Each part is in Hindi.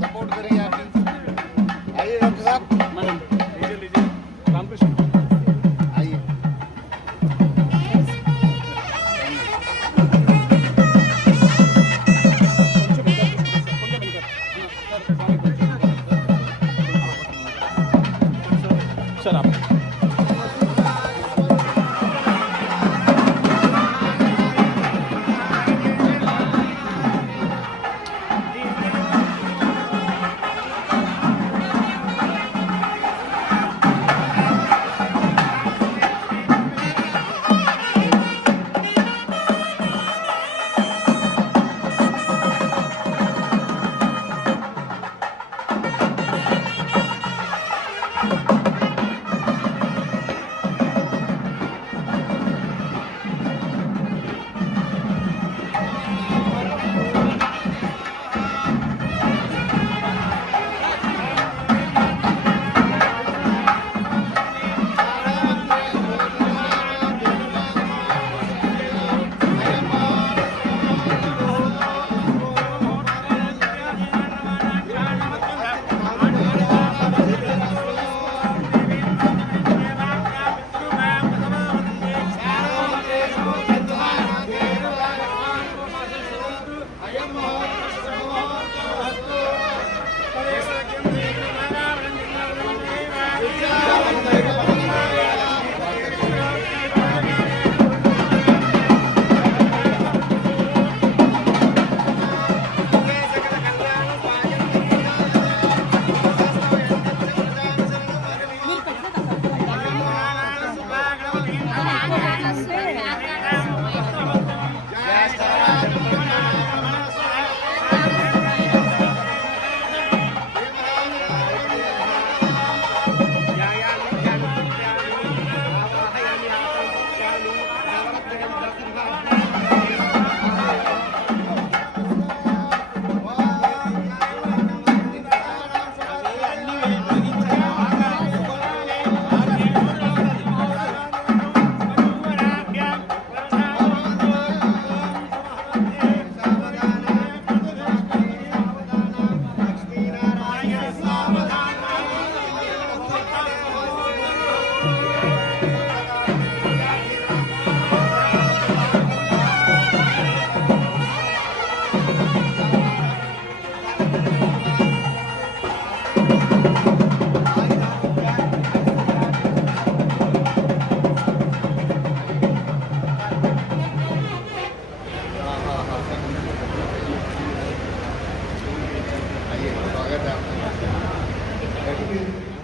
सपोर्ट करेंगे आपकी। आइए डॉक्टर साहब, लीजिए रामकृष्ण आइए। सर आप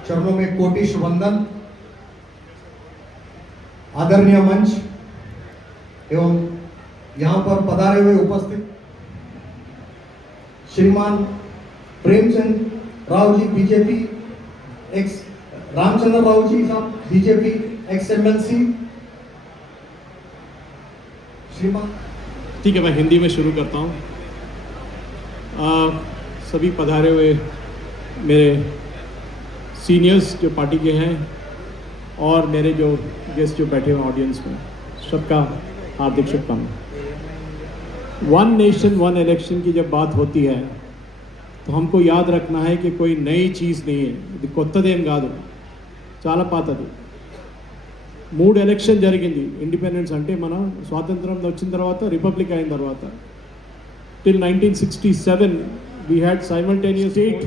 चरणों में कोटि वंदन। आदरणीय मंच एवं यहाँ पर पधारे हुए उपस्थित श्रीमान प्रेमचंद राव जी बीजेपी एक्स, रामचंद्र राव जी साहब बीजेपी एक्स एमएलसी, श्रीमान। ठीक है, मैं हिंदी में शुरू करता हूँ। सभी पधारे हुए मेरे सीनियर्स जो पार्टी के हैं और मेरे जो गेस्ट जो बैठे हुए ऑडियंस में, सबका हार्दिक शुभकामनाएं। वन नेशन वन इलेक्शन की जब बात होती है तो हमको याद रखना है कि कोई नई चीज़ नहीं है, ఇది కొత్తదేం కాదు, చాలా పాతది. 3 ఎలక్షన్ జరిగింది ఇండిపెండెన్స్ అంటే మనం స్వాతంత్రం వచ్చిన తర్వాత రిపబ్లిక్ అయిన తర్వాత. Till 1967 we had simultaneous state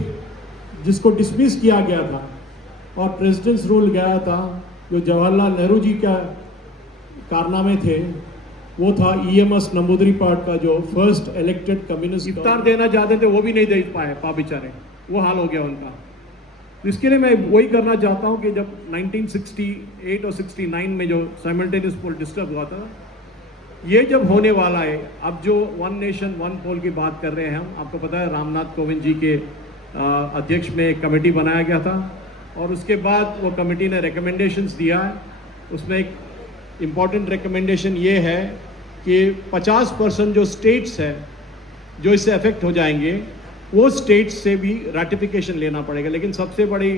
जिसको डिसमिस किया गया था और प्रेसिडेंट्स रूल गया था. जो जवाहरलाल नेहरू जी का कारनामे थे वो था EMS नंबूदरीपाट का जो फर्स्ट इलेक्टेड कम्युनिस्ट इफ्तार देना चाहते थे वो भी नहीं दे पाए बेचारे, वो हाल हो गया उनका. इसके लिए मैं वही करना चाहता हूँ कि जब 1968 और 69 में जो साइमल्टेनियस पोल डिस्टर्ब हुआ था, ये जब होने वाला है, अब जो वन नेशन वन पोल की बात कर रहे हैं हम, आपको पता है रामनाथ कोविंद जी के अध्यक्ष में एक कमेटी बनाया गया था और उसके बाद वो कमेटी ने रिकमेंडेशंस दिया है. उसमें एक इम्पॉर्टेंट रिकमेंडेशन ये है कि 50% जो स्टेट्स हैं जो इससे अफेक्ट हो जाएंगे वो स्टेट्स से भी रैटिफिकेशन लेना पड़ेगा. लेकिन सबसे बड़ी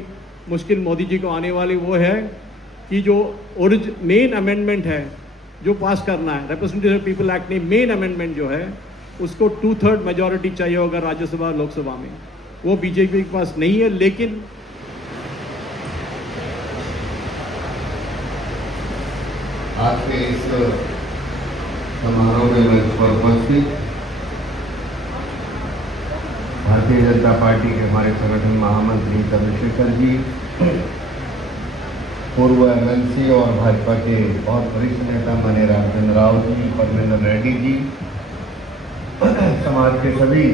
मुश्किल मोदी जी को आने वाली वो है कि जो मेन अमेंडमेंट है जो पास करना है, रिप्रेजेंटेटिव पीपल एक्ट में मेन अमेंडमेंट जो है उसको 2/3 मेजॉरिटी चाहिए होगा राज्यसभा लोकसभा में. वो बीजेपी के पास नहीं है. लेकिन आज के इस समारोह में मंच पर उपस्थित भारतीय जनता पार्टी के हमारे संगठन महामंत्री चंद्रशेखर जी, पूर्व MLC और भाजपा के बहुत वरिष्ठ नेता माननीय रामचंद्र राव जी, परमेंद्र रेड्डी जी, समाज के सभी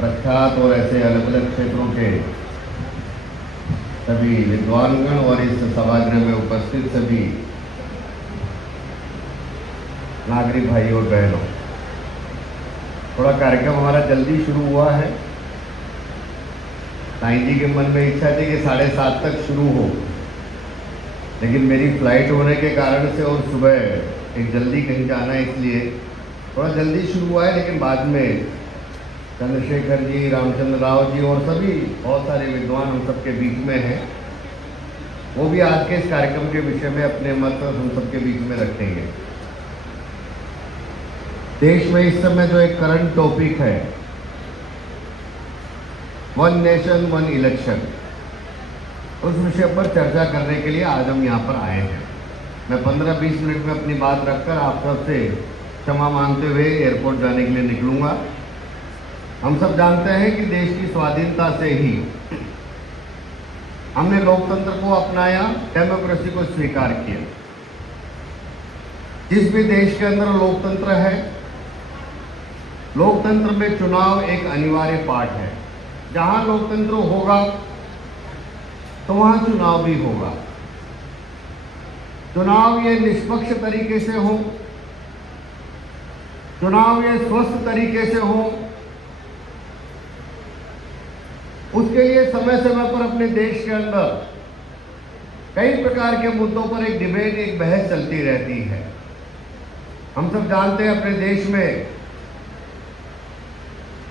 प्रख्यात और ऐसे अलग अलग क्षेत्रों के सभी विद्वानगण और इस सभागृह में उपस्थित सभी नागरिक भाइयों और बहनों, थोड़ा कार्यक्रम हमारा जल्दी शुरू हुआ है. साईं जी के मन में इच्छा थी कि 7:30 तक शुरू हो, लेकिन मेरी फ्लाइट होने के कारण से और सुबह एक जल्दी कहीं जाना है, इसलिए थोड़ा जल्दी शुरू हुआ है. लेकिन बाद में चंद्रशेखर जी, रामचंद्र राव जी और सभी बहुत सारे विद्वान हम सबके बीच में हैं, वो भी आज के इस कार्यक्रम के विषय में अपने मत हम सबके बीच में रखेंगे. देश में इस समय जो एक करंट टॉपिक है, वन नेशन वन इलेक्शन, उस विषय पर चर्चा करने के लिए आज हम यहाँ पर आए हैं. मैं 15-20 मिनट में अपनी बात रखकर आप सबसे क्षमा मांगते हुए एयरपोर्ट जाने के लिए निकलूँगा. हम सब जानते हैं कि देश की स्वाधीनता से ही हमने लोकतंत्र को अपनाया, डेमोक्रेसी को स्वीकार किया. जिस भी देश के अंदर लोकतंत्र है, लोकतंत्र में चुनाव एक अनिवार्य पार्ट है. जहां लोकतंत्र होगा तो वहां चुनाव भी होगा. चुनाव ये निष्पक्ष तरीके से हो, चुनाव ये स्वस्थ तरीके से हो, उसके लिए समय समय पर अपने देश के अंदर कई प्रकार के मुद्दों पर एक डिबेट, एक बहस चलती रहती है. हम सब जानते हैं अपने देश में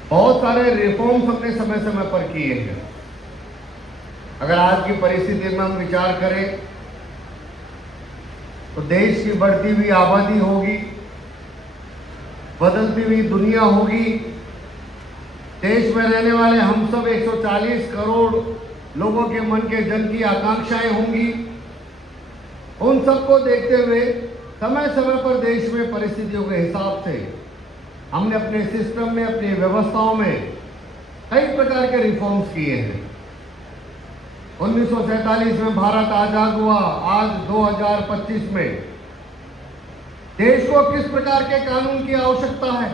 बहुत सारे रिफॉर्म्स हमने समय समय पर किए हैं. अगर आज की परिस्थिति में हम विचार करें तो देश की बढ़ती हुई आबादी होगी, बदलती हुई दुनिया होगी, देश में रहने वाले हम सब 140 करोड़ लोगों के मन के जन की आकांक्षाएं होंगी. उन सबको देखते हुए समय समय पर देश में परिस्थितियों के हिसाब से हमने अपने सिस्टम में, अपनी व्यवस्थाओं में कई प्रकार के रिफॉर्म्स किए हैं. 1947 में भारत आजाद हुआ. आज 2025 में देश को किस प्रकार के कानून की आवश्यकता है,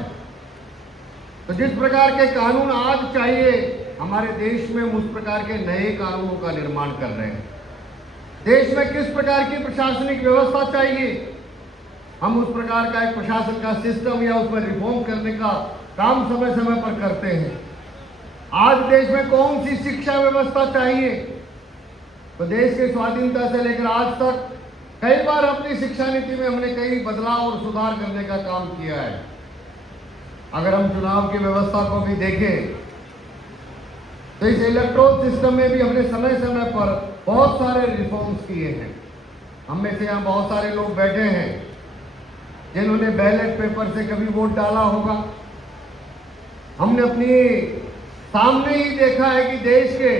तो जिस प्रकार के कानून आज चाहिए हमारे देश में, उस प्रकार के नए कानूनों का निर्माण कर रहे हैं. देश में किस प्रकार की प्रशासनिक व्यवस्था चाहिए, हम उस प्रकार का एक प्रशासन का सिस्टम या उसमें रिफॉर्म करने का काम समय समय पर करते हैं. आज देश में कौन सी शिक्षा व्यवस्था चाहिए, तो देश की स्वाधीनता से लेकर आज तक कई बार अपनी शिक्षा नीति में हमने कई बदलाव और सुधार करने का काम किया है. अगर हम चुनाव की व्यवस्था को भी देखें तो इस इलेक्ट्रोल सिस्टम में भी हमने समय समय पर बहुत सारे रिफॉर्म्स किए हैं. हम में से यहाँ बहुत सारे लोग बैठे हैं जिन्होंने बैलेट पेपर से कभी वोट डाला होगा। हमने अपनी सामने ही देखा है कि देश के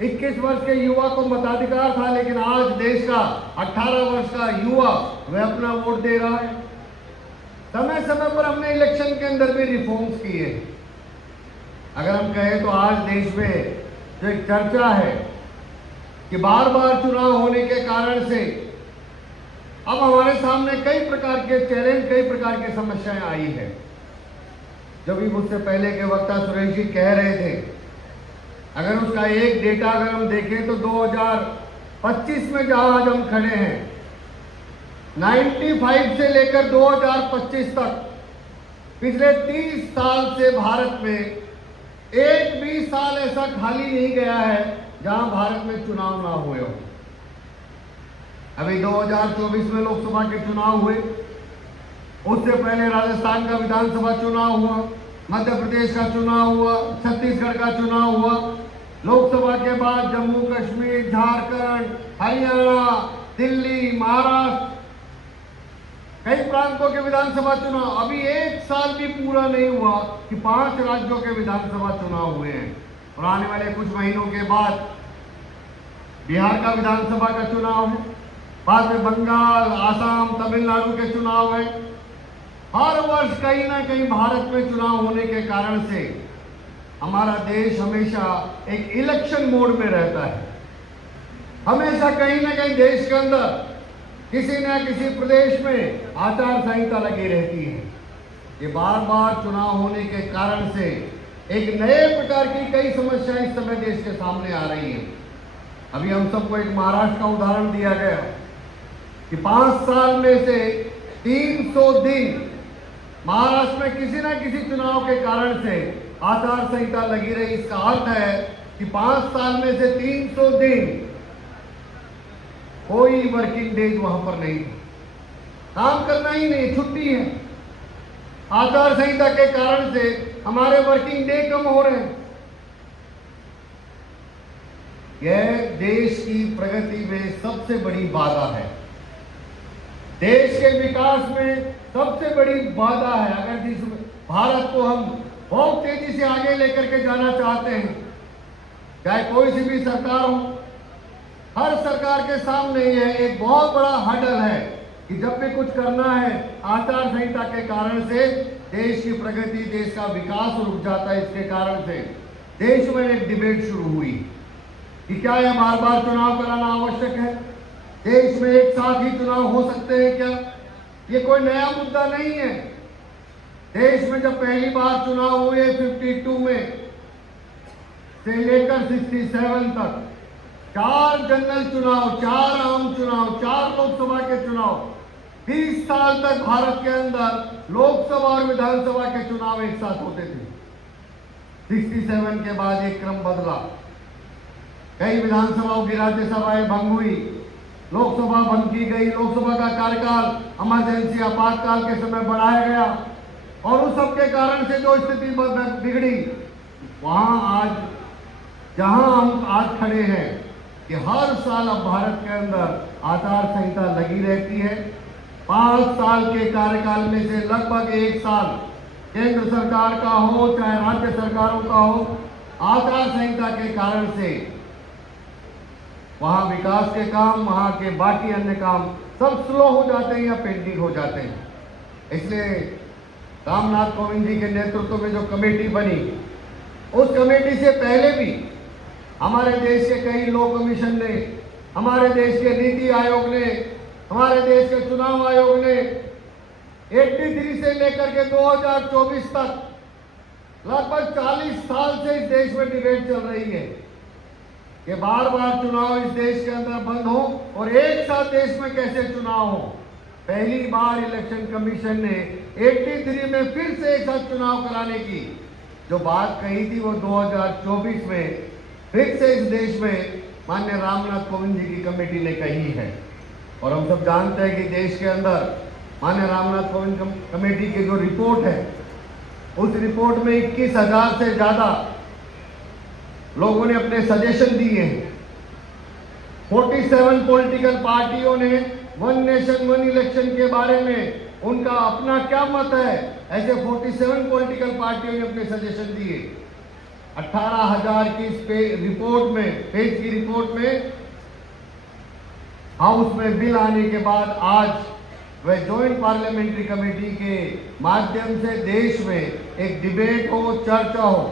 21 वर्ष के युवा को मताधिकार था, लेकिन आज देश का 18 वर्ष का युवा वह अपना वोट दे रहा है। समय समय पर हमने इलेक्शन के अंदर भी रिफॉर्म्स किए। अगर हम कहें तो आज देश में जो एक चर्चा है कि बार बार चुनाव होने के कारण से अब हमारे सामने कई प्रकार के चैलेंज, कई प्रकार की समस्याएं आई है। जो भी मुझसे पहले के वक्ता सुरेश जी कह रहे थे, अगर उसका एक डेटा अगर हम देखें तो 2025 में जहां आज हम खड़े हैं, 95 से लेकर 2025 तक पिछले 30 साल से भारत में एक भी साल ऐसा खाली नहीं गया है जहां भारत में चुनाव ना हुए हो। अभी 2024 में लोकसभा के चुनाव हुए, उससे पहले राजस्थान का विधानसभा चुनाव हुआ, मध्य प्रदेश का चुनाव हुआ, छत्तीसगढ़ का चुनाव हुआ, लोकसभा के बाद जम्मू कश्मीर, झारखंड, हरियाणा, दिल्ली, महाराष्ट्र, कई प्रांतों के विधानसभा चुनाव। अभी एक साल भी पूरा नहीं हुआ कि 5 राज्यों के विधानसभा चुनाव हुए हैं। और आने वाले कुछ महीनों के बाद बिहार का विधानसभा का चुनाव है, बाद में बंगाल, आसाम, तमिलनाडु के चुनाव है। हर वर्ष कहीं ना कहीं भारत में चुनाव होने के कारण से हमारा देश हमेशा एक इलेक्शन मोड में रहता है। हमेशा कहीं ना कहीं देश के अंदर किसी न किसी प्रदेश में आचार संहिता लगी रहती है। ये बार बार चुनाव होने के कारण से एक नए प्रकार की कई समस्याएं इस समय देश के सामने आ रही हैं। अभी हम सबको एक महाराष्ट्र का उदाहरण दिया गया कि 5 साल में से 300 दिन महाराष्ट्र में किसी न किसी चुनाव के कारण से आचार संहिता लगी रही। इसका अर्थ है कि 5 साल में से 300 दिन कोई वर्किंग डेज वहां पर नहीं था, काम करना ही नहीं, छुट्टी है। आचार संहिता के कारण से हमारे वर्किंग डे कम हो रहे हैं। यह देश की प्रगति में सबसे बड़ी बाधा है, देश के विकास में सबसे बड़ी बाधा है। अगर जिस भारत को हम बहुत तेजी से आगे लेकर के जाना चाहते हैं, चाहे कोई सी भी सरकार हो, हर सरकार के सामने यह एक बहुत बड़ा हर्डल है कि जब भी कुछ करना है आचार संहिता के कारण से देश की प्रगति, देश का विकास रुक जाता है। इसके कारण से देश में एक डिबेट शुरू हुई कि क्या यह बार बार चुनाव कराना आवश्यक है, देश में एक साथ ही चुनाव हो सकते हैं क्या? ये कोई नया मुद्दा नहीं है। देश में जब पहली बार चुनाव हुए 52 में से लेकर 67 तक 4 जनरल चुनाव, 4 आम चुनाव, 4 लोकसभा के चुनाव, 20 साल तक भारत के अंदर लोकसभा और विधानसभा के चुनाव एक साथ होते थे। 67 के बाद एक क्रम बदला, कई विधानसभाओं की राज्यसभाएं भंग हुई, लोकसभा बंद की गई, लोकसभा का कार्यकाल इमरजेंसी आपातकाल के समय बढ़ाया गया और उस सब के कारण से जो स्थिति बिगड़ी, वहां आज जहां हम आज खड़े हैं कि हर साल अब भारत के अंदर आचार संहिता लगी रहती है। 5 साल के कार्यकाल में से लगभग 1 साल केंद्र सरकार का हो चाहे राज्य सरकारों का हो, आचार संहिता के कारण से वहां विकास के काम, वहां के बाकी अन्य काम सब स्लो हो जाते हैं या पेंडिंग हो जाते हैं। इसलिए रामनाथ कोविंद जी के नेतृत्व में जो कमेटी बनी, उस कमेटी से पहले भी हमारे देश के कई लॉ कमीशन ने, हमारे देश के नीति आयोग ने, हमारे देश के चुनाव आयोग ने 83 से लेकर के 2024 तक लगभग 40 साल से इस देश में डिबेट चल रही है कि बार बार चुनाव इस देश के अंदर बंद हो और एक साथ देश में कैसे चुनाव हो। पहली बार इलेक्शन कमीशन ने 83 में फिर से एक साथ चुनाव कराने की जो बात कही थी, वो 2024 में फिर से इस देश में माननीय रामनाथ कोविंद जी की कमेटी ने कही है। और हम सब जानते हैं कि देश के अंदर माननीय रामनाथ कोविंद कमेटी की जो रिपोर्ट है, उस रिपोर्ट में 21,000 से ज्यादा लोगों ने अपने सजेशन दिए हैं। 47 पॉलिटिकल पार्टियों ने वन नेशन वन इलेक्शन के बारे में उनका अपना क्या मत है। ऐसे 47 पॉलिटिकल पार्टियों ने अपने सजेशन दिए। 18,000 की इस रिपोर्ट में, पेज की रिपोर्ट में, हाउस में बिल आने के बाद आज वह ज्वाइंट पार्लियामेंट्री कमेटी के माध्यम से देश में एक डिबेट हो, चर्चा हो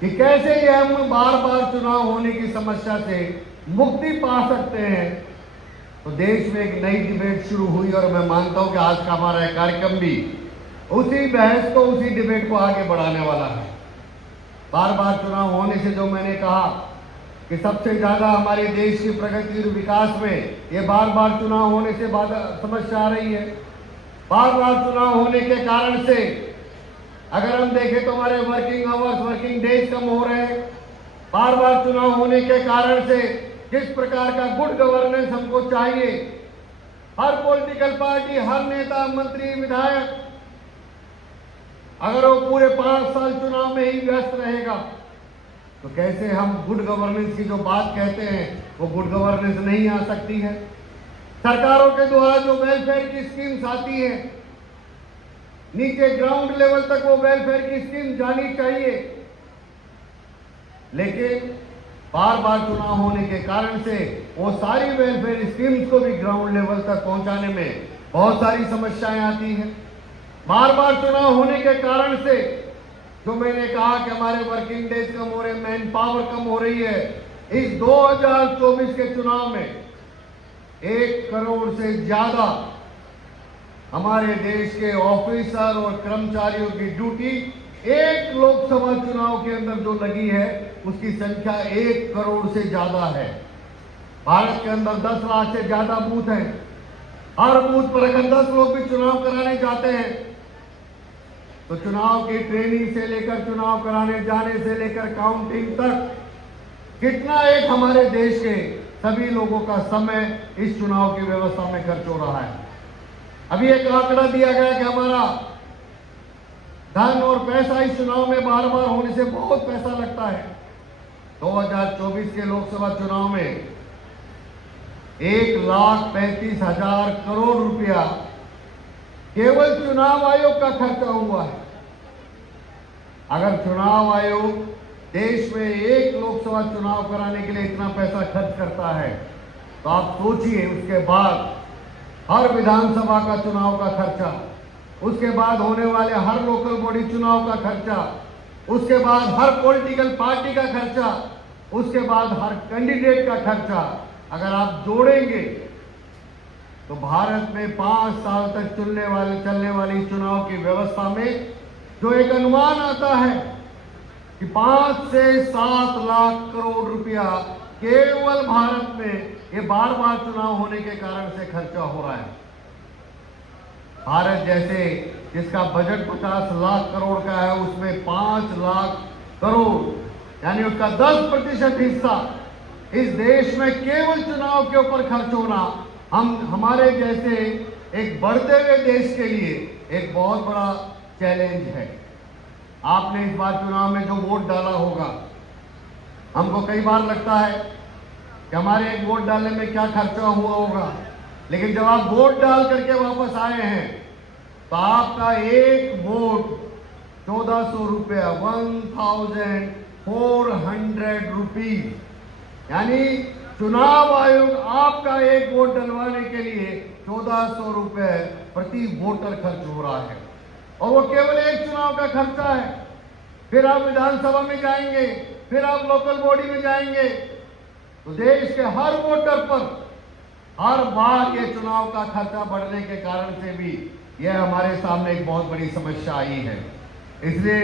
कि कैसे ये हम बार बार चुनाव होने की समस्या से मुक्ति पा सकते हैं। तो देश में एक नई डिबेट शुरू हुई और मैं मानता हूं कि आज का हमारा कार्यक्रम भी उसी बहस को, उसी डिबेट को आगे बढ़ाने वाला है। बार बार चुनाव होने से जो मैंने कहा कि सबसे ज्यादा हमारे देश की प्रगति और विकास में ये बार बार चुनाव होने से समस्या आ रही है। बार बार चुनाव होने के कारण से अगर हम देखें तो हमारे वर्किंग आवर्स, वर्किंग डेज कम हो रहे हैं। बार बार चुनाव होने के कारण से किस प्रकार का गुड गवर्नेंस हमको चाहिए, हर पॉलिटिकल पार्टी, हर नेता, मंत्री, विधायक अगर वो पूरे 5 साल चुनाव में ही व्यस्त रहेगा तो कैसे हम गुड गवर्नेंस की जो बात कहते हैं वो गुड गवर्नेंस नहीं आ सकती है। सरकारों के द्वारा जो वेलफेयर की स्कीम्स आती है, नीचे ग्राउंड लेवल तक वो वेलफेयर की स्कीम जानी चाहिए, लेकिन बार बार चुनाव होने के कारण से वो सारी वेलफेयर स्कीम्स को भी ग्राउंड लेवल तक पहुंचाने में बहुत सारी समस्याएं आती हैं। बार बार चुनाव होने के कारण से जो मैंने कहा कि हमारे वर्किंग डेज कम हो रहे हैं, मैन पावर कम हो रही है। इस 2024 के चुनाव में 1 करोड़ से ज्यादा हमारे देश के ऑफिसर और कर्मचारियों की ड्यूटी एक लोकसभा चुनाव के अंदर जो लगी है उसकी संख्या 1 करोड़ से ज्यादा है। भारत के अंदर 10 लाख से ज्यादा बूथ हैं। हर बूथ पर अगर 10 लोग भी चुनाव कराने जाते हैं तो चुनाव की ट्रेनिंग से लेकर चुनाव कराने जाने से लेकर काउंटिंग तक कितना एक हमारे देश के सभी लोगों का समय इस चुनाव की व्यवस्था में खर्च हो रहा है। अभी एक आंकड़ा दिया गया कि हमारा धन और पैसा इस चुनाव में बार बार होने से बहुत पैसा लगता है। 2024 के लोकसभा चुनाव में 1,35,000 करोड़ रुपया केवल चुनाव आयोग का खर्चा हुआ है। अगर चुनाव आयोग देश में एक लोकसभा चुनाव कराने के लिए इतना पैसा खर्च करता है तो आप सोचिए उसके बाद हर विधानसभा का चुनाव का खर्चा, उसके बाद होने वाले हर लोकल बॉडी चुनाव का खर्चा, उसके बाद हर पॉलिटिकल पार्टी का खर्चा, उसके बाद हर कैंडिडेट का खर्चा अगर आप जोड़ेंगे तो भारत में 5 साल तक चलने वाली चुनाव की व्यवस्था में जो एक अनुमान आता है कि 5 से 7 लाख करोड़ रुपया केवल भारत में ये बार बार चुनाव होने के कारण से खर्चा हो रहा है। भारत जैसे जिसका बजट 50 लाख करोड़ का है उसमें 5 लाख करोड़ यानी उसका 10% हिस्सा इस देश में केवल चुनाव के ऊपर खर्च होना हमारे जैसे एक बढ़ते हुए देश के लिए एक बहुत बड़ा चैलेंज है। आपने इस बार चुनाव में जो वोट डाला होगा, हमको कई बार लगता है कि हमारे एक वोट डालने में क्या खर्चा हुआ होगा, लेकिन जब आप वोट डाल करके वापस आए हैं तो आपका एक वोट 1400 रुपया 1400 रुपीज, यानी चुनाव आयोग आपका एक वोट डलवाने के लिए 1400 रुपए प्रति वोटर खर्च हो रहा है और वो केवल एक चुनाव का खर्चा है। फिर आप विधानसभा में जाएंगे, फिर आप लोकल बॉडी में जाएंगे तो देश के हर वोटर पर हर बार ये चुनाव का खर्चा बढ़ने के कारण से भी यह हमारे सामने एक बहुत बड़ी समस्या आई है। इसलिए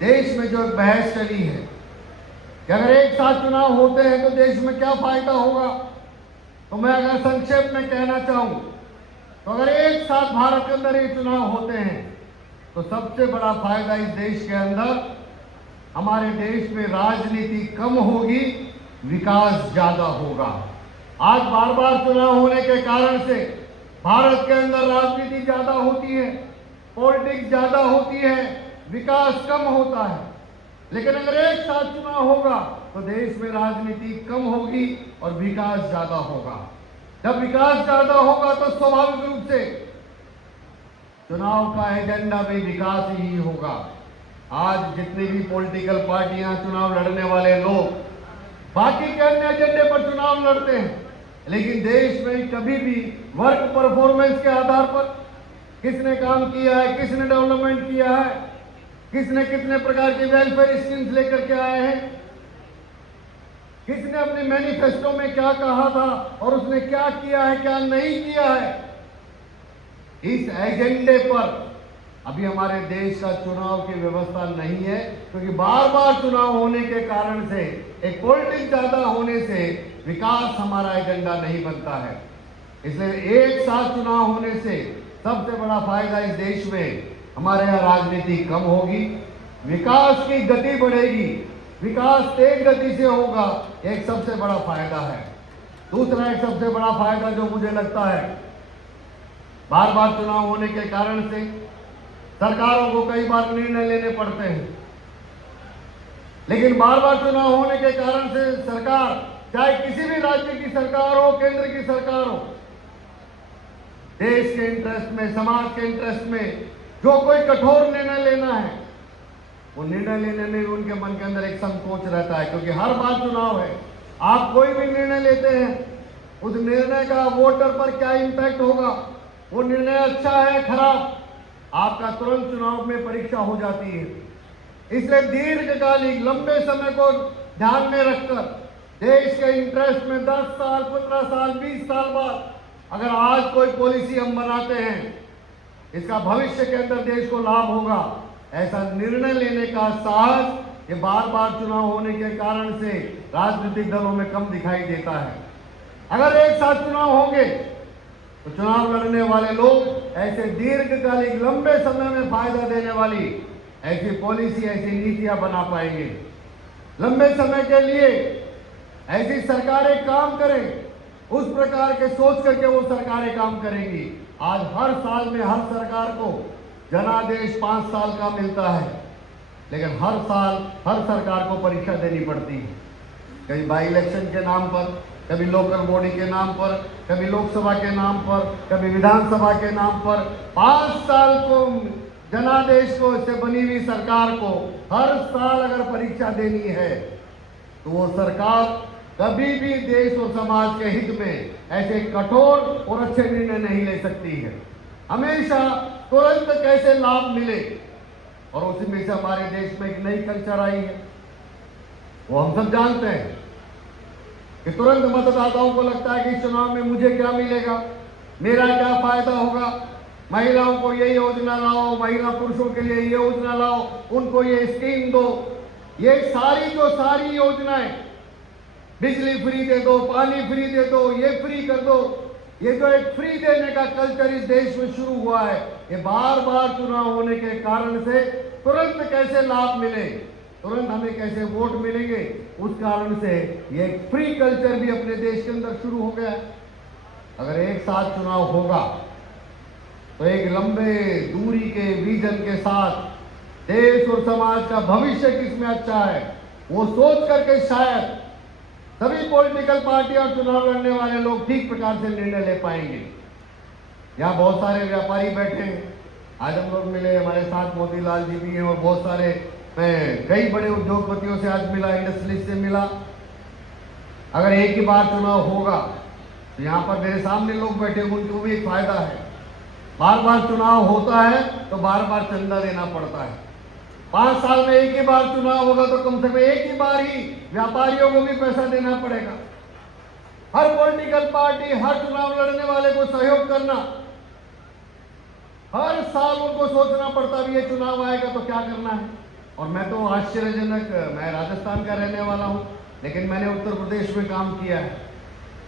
देश में जो बहस चली है कि अगर एक साथ चुनाव होते हैं तो देश में क्या फायदा होगा, तो मैं अगर संक्षेप में कहना चाहूं तो अगर एक साथ भारत के अंदर ये चुनाव होते हैं तो सबसे बड़ा फायदा इस देश के अंदर हमारे देश में राजनीति कम होगी, विकास ज्यादा होगा। आज बार बार चुनाव होने के कारण से भारत के अंदर राजनीति ज्यादा होती है, पॉलिटिक्स ज्यादा होती है, विकास कम होता है। लेकिन अगर एक साथ चुनाव होगा तो देश में राजनीति कम होगी और विकास ज्यादा होगा। जब विकास ज्यादा होगा तो स्वाभाविक रूप से चुनाव का एजेंडा भी विकास ही होगा। आज जितनी भी पॉलिटिकल पार्टियां, चुनाव लड़ने वाले लोग बाकी के अन्य एजेंडे पर चुनाव लड़ते हैं, लेकिन देश में कभी भी वर्क परफॉर्मेंस के आधार पर किसने काम किया है, किसने डेवलपमेंट किया है, किसने कितने प्रकार की वेलफेयर स्कीम्स लेकर के आए हैं, किसने अपने मैनिफेस्टो में क्या कहा था और उसने क्या किया है, क्या नहीं किया है, इस एजेंडे पर अभी हमारे देश का चुनाव की व्यवस्था नहीं है, क्योंकि बार बार चुनाव होने के कारण से, एक पॉलिटिक्स ज्यादा होने से विकास हमारा एजेंडा नहीं बनता है। इसलिए एक साथ चुनाव होने से सबसे बड़ा फायदा इस देश में हमारे यहाँ राजनीति कम होगी, विकास की गति बढ़ेगी, विकास तेज गति से होगा, एक सबसे बड़ा फायदा है। दूसरा एक सबसे बड़ा फायदा जो मुझे लगता है, बार बार चुनाव होने के कारण से सरकारों को कई बार निर्णय लेने पड़ते हैं, लेकिन बार बार चुनाव होने के कारण से सरकार, चाहे किसी भी राज्य की सरकार हो, केंद्र की सरकार हो, देश के इंटरेस्ट में, समाज के इंटरेस्ट में जो कोई कठोर निर्णय लेना है, वो निर्णय लेने में उनके मन के अंदर एक संकोच रहता है, क्योंकि हर बार चुनाव है। आप कोई भी निर्णय लेते हैं, उस निर्णय का वोटर पर क्या इंपैक्ट होगा, वो निर्णय अच्छा है खराब, आपका तुरंत चुनाव में परीक्षा हो जाती है। इसलिए दीर्घकालिक लंबे समय को ध्यान में रखकर देश के इंटरेस्ट में 10 साल, 15 साल, 20 साल बाद अगर आज कोई पॉलिसी हम बनाते हैं, इसका भविष्य के अंदर देश को लाभ होगा, ऐसा निर्णय लेने का साहस ये बार बार चुनाव होने के कारण से राजनीतिक दलों में कम दिखाई देता है। अगर एक साथ चुनाव होंगे तो चुनाव लड़ने वाले लोग ऐसे दीर्घकालिक लंबे समय में फायदा देने वाली ऐसी पॉलिसी, ऐसी नीतियां बना पाएंगे। लंबे समय के लिए ऐसी सरकारें काम करें, उस प्रकार के सोच करके वो सरकारें काम करेंगी। आज हर साल में हर सरकार को जनादेश 5 साल का मिलता है, लेकिन हर साल हर सरकार को परीक्षा देनी पड़ती है, कभी बाई इलेक्शन के नाम पर, कभी लोकल बॉडी के नाम पर, कभी लोकसभा के नाम पर, कभी विधानसभा के नाम पर। 5 साल को जनादेश को से बनी हुई सरकार को हर साल अगर परीक्षा देनी है, तो वो सरकार कभी भी देश और समाज के हित में ऐसे कठोर और अच्छे निर्णय नहीं ले सकती है। हमेशा तुरंत कैसे लाभ मिले, और उसी में से हमारे देश में एक नई कल्चर आई है, वो हम सब जानते हैं कि तुरंत मतदाताओं को लगता है कि इस चुनाव में मुझे क्या मिलेगा, मेरा क्या फायदा होगा, महिलाओं को ये योजना लाओ, महिला पुरुषों के लिए ये योजना लाओ, उनको ये स्कीम दो, ये सारी योजनाएं, बिजली फ्री दे दो, पानी फ्री दे दो, ये फ्री कर दो, ये जो एक फ्री देने का कल्चर इस देश में शुरू हुआ है, ये बार बार चुनाव होने के कारण से तुरंत कैसे लाभ मिले, तुरंत हमें कैसे वोट मिलेंगे, उस कारण से ये एक फ्री कल्चर भी अपने देश के अंदर शुरू हो गया। अगर एक साथ चुनाव होगा तो एक लंबे दूरी के विजन के साथ देश और समाज का भविष्य किसमें अच्छा है, वो सोच करके शायद सभी पॉलिटिकल पार्टी और चुनाव लड़ने वाले लोग ठीक प्रकार से निर्णय ले पाएंगे। यहाँ बहुत सारे व्यापारी बैठे हैं, आज हम लोग मिले, हमारे साथ मोतीलाल जी भी हैं, और बहुत सारे, मैं कई बड़े उद्योगपतियों से आज मिला, इंडस्ट्रियलिस्ट से मिला। अगर एक ही बार चुनाव होगा तो यहाँ पर मेरे सामने लोग बैठे, उनको भी एक फायदा है। बार बार चुनाव होता है तो बार बार चंदा देना पड़ता है। 5 साल में एक ही बार चुनाव होगा तो कम से कम एक ही बार ही व्यापारियों को भी पैसा देना पड़ेगा। हर पॉलिटिकल पार्टी, हर चुनाव लड़ने वाले को सहयोग करना, हर साल उनको सोचना पड़ता भी ये चुनाव आएगा तो क्या करना है। और मैं तो आश्चर्यजनक, मैं राजस्थान का रहने वाला हूं, लेकिन मैंने उत्तर प्रदेश में काम किया है।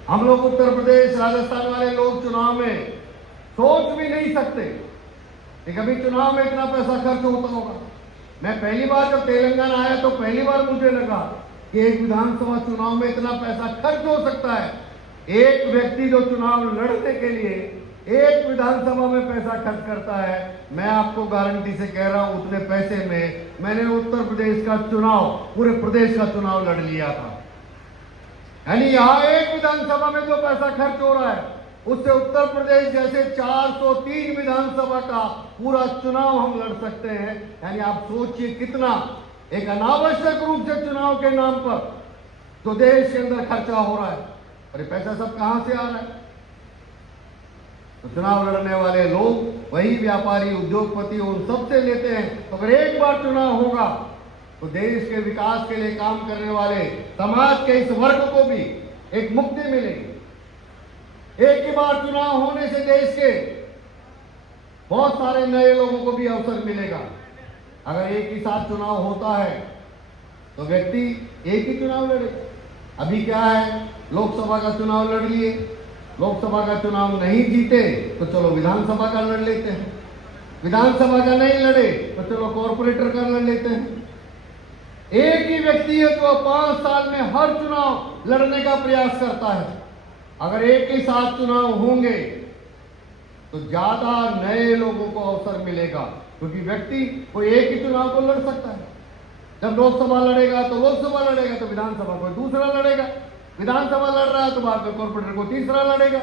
हम लोग उत्तर प्रदेश, राजस्थान वाले लोग चुनाव में सोच भी नहीं सकते कि कभी चुनाव में इतना पैसा खर्च होता होगा। मैं पहली बार जब तेलंगाना आया तो पहली बार मुझे लगा कि एक विधानसभा चुनाव में इतना पैसा खर्च हो सकता है। एक व्यक्ति जो चुनाव लड़ने के लिए एक विधानसभा में पैसा खर्च करता है, मैं आपको गारंटी से कह रहा हूं उतने पैसे में मैंने उत्तर प्रदेश का चुनाव, पूरे प्रदेश का चुनाव लड़ लिया था। यानी यहां एक विधानसभा में जो पैसा खर्च हो रहा है, उससे उत्तर प्रदेश जैसे 403 विधानसभा का पूरा चुनाव हम लड़ सकते हैं। यानी आप सोचिए कितना एक अनावश्यक रूप से चुनाव के नाम पर तो देश के अंदर खर्चा हो रहा है, और ये पैसा सब कहां से आ रहा है? तो चुनाव लड़ने वाले लोग वही व्यापारी, उद्योगपति उन सबसे लेते हैं। तो अगर एक बार चुनाव होगा तो देश के विकास के लिए काम करने वाले समाज के इस वर्ग को भी एक मुक्ति मिलेगी। एक ही बार चुनाव होने से देश के बहुत सारे नए लोगों को भी अवसर मिलेगा। अगर एक ही साथ चुनाव होता है तो व्यक्ति एक ही चुनाव लड़े। अभी क्या है, लोकसभा का चुनाव लड़ लिए, लोकसभा का चुनाव नहीं जीते तो चलो विधानसभा का लड़ लेते हैं, विधानसभा का नहीं लड़े तो चलो कॉर्पोरेटर का लड़ लेते हैं। एक ही व्यक्ति है जो 5 साल में हर चुनाव लड़ने का प्रयास करता है। अगर एक ही साथ चुनाव होंगे तो ज्यादा नए लोगों को अवसर मिलेगा, क्योंकि व्यक्ति कोई एक ही चुनाव को लड़ सकता है। जब लोकसभा लड़ेगा तो लोकसभा लड़ेगा, तो विधानसभा कोई दूसरा लड़ेगा, विधानसभा लड़ रहा है तो बाद में कॉर्पोरेटर को तीसरा लड़ेगा।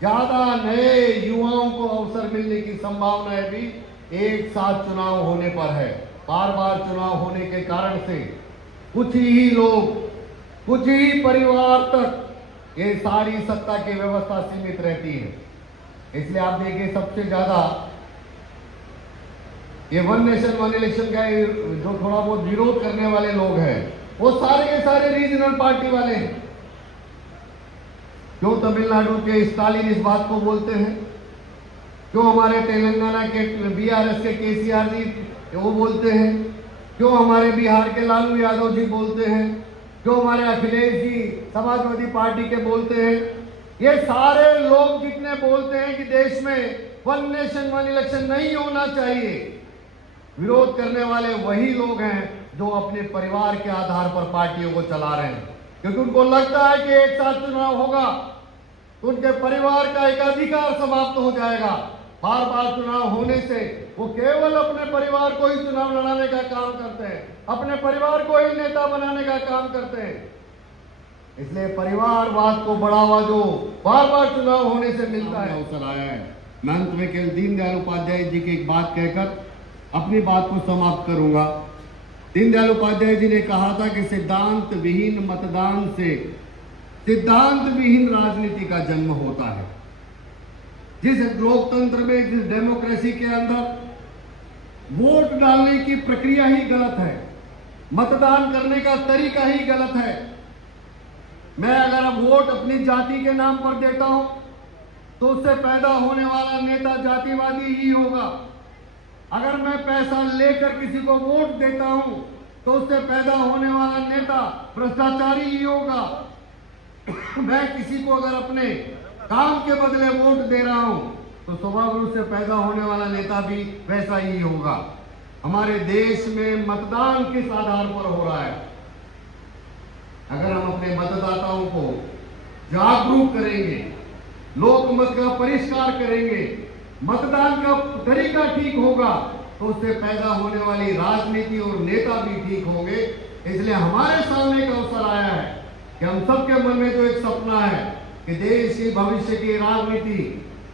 ज्यादा नए युवाओं को अवसर मिलने की संभावनाएं भी एक साथ चुनाव होने पर है। बार बार चुनाव होने के कारण से कुछ ही लोग, कुछ ही परिवार तक ये सारी सत्ता की व्यवस्था सीमित रहती है। इसलिए आप देखिए सबसे ज्यादा ये वन नेशन वन इलेक्शन का जो थोड़ा बहुत विरोध करने वाले लोग हैं वो सारे के सारे रीजनल पार्टी वाले हैं। क्यों तमिलनाडु के स्टालिन इस बात को बोलते हैं, क्यों हमारे तेलंगाना के बीआरएस के केसीआर जी वो बोलते हैं, क्यों हमारे बिहार के लालू यादव जी बोलते हैं, क्यों हमारे अखिलेश जी समाजवादी पार्टी के बोलते हैं। ये सारे लोग जितने बोलते हैं कि देश में वन नेशन वन इलेक्शन नहीं होना चाहिए, विरोध करने वाले वही लोग हैं जो अपने परिवार के आधार पर पार्टियों को चला रहे हैं। क्योंकि उनको लगता है कि एक साथ चुनाव होगा तो उनके परिवार का एक अधिकार समाप्त हो जाएगा। बार बार चुनाव होने से वो केवल अपने परिवार को ही चुनाव लड़ाने का काम करते हैं, अपने परिवार को ही नेता बनाने का काम करते हैं। इसलिए परिवारवाद को बढ़ावा जो बार बार चुनाव होने से मिलता है अवसर आया है। मैं अंत में केवल दीनदयाल उपाध्याय जी की एक बात कहकर अपनी बात को समाप्त करूंगा। दीनदयाल उपाध्याय जी ने कहा था कि सिद्धांत विहीन मतदान से सिद्धांत विहीन राजनीति का जन्म होता है। जिस लोकतंत्र में, जिस डेमोक्रेसी के अंदर वोट डालने की प्रक्रिया ही गलत है, मतदान करने का तरीका ही गलत है। मैं अगर अब वोट अपनी जाति के नाम पर देता हूं तो उससे पैदा होने वाला नेता जातिवादी ही होगा। अगर मैं पैसा लेकर किसी को वोट देता हूं तो उससे पैदा होने वाला नेता भ्रष्टाचारी ही होगा। मैं किसी को अगर अपने काम के बदले वोट दे रहा हूं तो स्वाभाविक रूप से पैदा होने वाला नेता भी वैसा ही होगा। हमारे देश में मतदान किस आधार पर हो रहा है? अगर हम अपने मतदाताओं को जागरूक करेंगे, लोकमत का परिष्कार करेंगे, मतदान का तरीका ठीक होगा तो उससे पैदा होने वाली राजनीति और नेता भी ठीक होंगे। इसलिए हमारे सामने एक अवसर आया है कि हम सबके मन में जो एक सपना है कि देश की भविष्य की राजनीति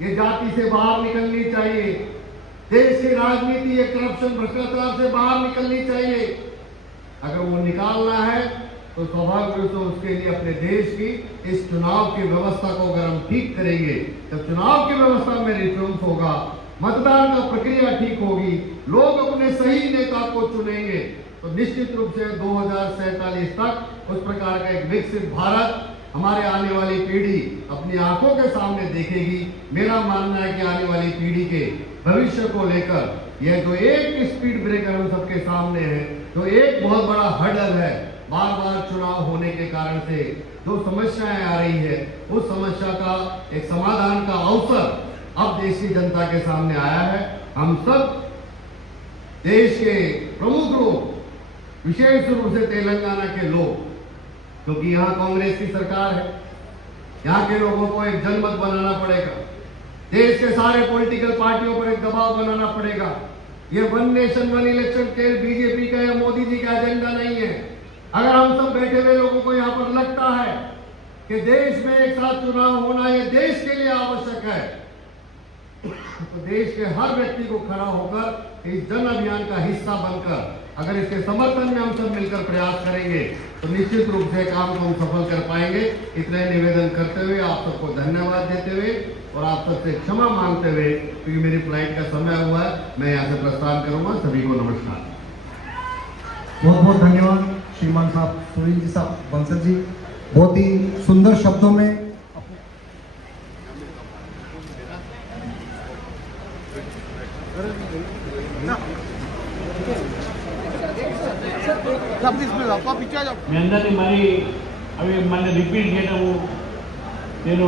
ये जाति से बाहर निकलनी चाहिए, देश की राजनीति ये करप्शन भ्रष्टाचार से बाहर निकलनी चाहिए। अगर वो निकालना है तो स्वाभाविक रूप से उसके लिए अपने देश की इस चुनाव की व्यवस्था को अगर हम ठीक करेंगे तो चुनाव की व्यवस्था में रिफॉर्म्स होगा, मतदान का प्रक्रिया ठीक होगी, लोग अपने सही नेता को चुनेंगे तो निश्चित रूप से 2047 तक उस प्रकार का एक विकसित भारत हमारे आने वाली पीढ़ी अपनी आंखों के सामने देखेगी। मेरा मानना है कि आने वाली पीढ़ी के भविष्य को लेकर यह जो एक स्पीड ब्रेकर हम सबके सामने है, तो एक बहुत बड़ा हर्डल है, बार बार चुनाव होने के कारण से जो समस्याएं आ रही है उस समस्या का एक समाधान का अवसर अब देश की जनता के सामने आया है। हम सब देश के प्रमुख लोग, विशेष रूप से तेलंगाना के लोग, क्योंकि यहाँ कांग्रेस की सरकार है, यहाँ के लोगों को एक जनमत बनाना पड़ेगा, देश के सारे पॉलिटिकल पार्टियों पर एक दबाव बनाना पड़ेगा। ये वन नेशन वन इलेक्शन के बीजेपी का या मोदी जी का एजेंडा नहीं है। अगर हम सब बैठे हुए लोगों को यहाँ पर लगता है कि देश में एक साथ चुनाव होना ये देश के लिए आवश्यक है। तो देश के हर व्यक्ति को खड़ा होकर इस जन अभियान का हिस्सा बनकर अगर इसके समर्थन में हम सब मिलकर प्रयास करेंगे तो निश्चित रूप से काम को हम सफल कर पाएंगे। इतने निवेदन करते हुए आप सबको धन्यवाद देते हुए और आप सबसे क्षमा मांगते हुए, क्योंकि मेरी फ्लाइट का समय हुआ है, मैं यहाँ से प्रस्थान करूंगा। सभी को नमस्कार। बहुत बहुत धन्यवाद श्रीमान साहब, सुनील जी साहब, बंसल जी, बहुत ही सुंदर शब्दों में మీ అందరినీ మరి అవి మళ్ళీ రిపీట్ చేయడము నేను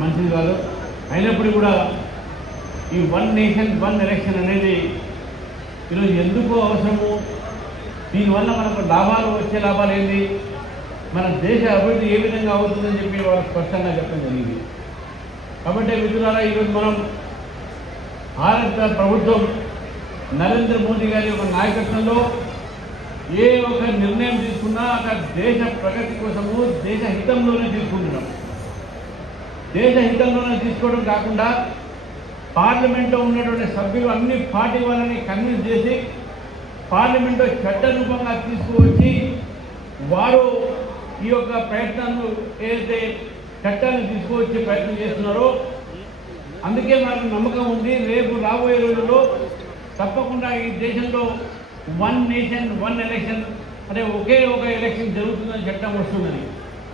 మంచిది కాదు. అయినప్పుడు కూడా ఈ వన్ నేషన్ వన్ ఎలక్షన్ అనేది ఈరోజు ఎందుకు అవసరము, దీనివల్ల మనకు లాభాలు వచ్చే లాభాలు ఏంటి, మన దేశ అభివృద్ధి ఏ విధంగా అవుతుందని చెప్పి వాళ్ళు స్పష్టంగా చెప్పడం జరిగింది. కాబట్టి మిత్రులారా, ఈరోజు మనం భారత ప్రభుత్వం నరేంద్ర మోదీ గారి యొక్క నాయకత్వంలో ఏ ఒక నిర్ణయం తీసుకున్నా అక్కడ దేశ ప్రగతి కోసము దేశ హితంలోనే తీసుకుంటున్నాం. దేశ హితంలోనే తీసుకోవడం కాకుండా పార్లమెంట్లో ఉన్నటువంటి సభ్యులు అన్ని పార్టీ వాళ్ళని కన్విన్స్ చేసి పార్లమెంట్లో చట్ట రూపంగా తీసుకువచ్చి వారు ఈ యొక్క ప్రయత్నాన్ని ఏదైతే చట్టాన్ని తీసుకువచ్చే ప్రయత్నం చేస్తున్నారో అందుకే మనకు నమ్మకం ఉంది, రేపు రాబోయే రోజుల్లో తప్పకుండా ఈ దేశంలో వన్ నేషన్ వన్ ఎలక్షన్ అంటే ఒకే ఒక ఎలక్షన్ జరుగుతుందని చట్టం వస్తున్నది.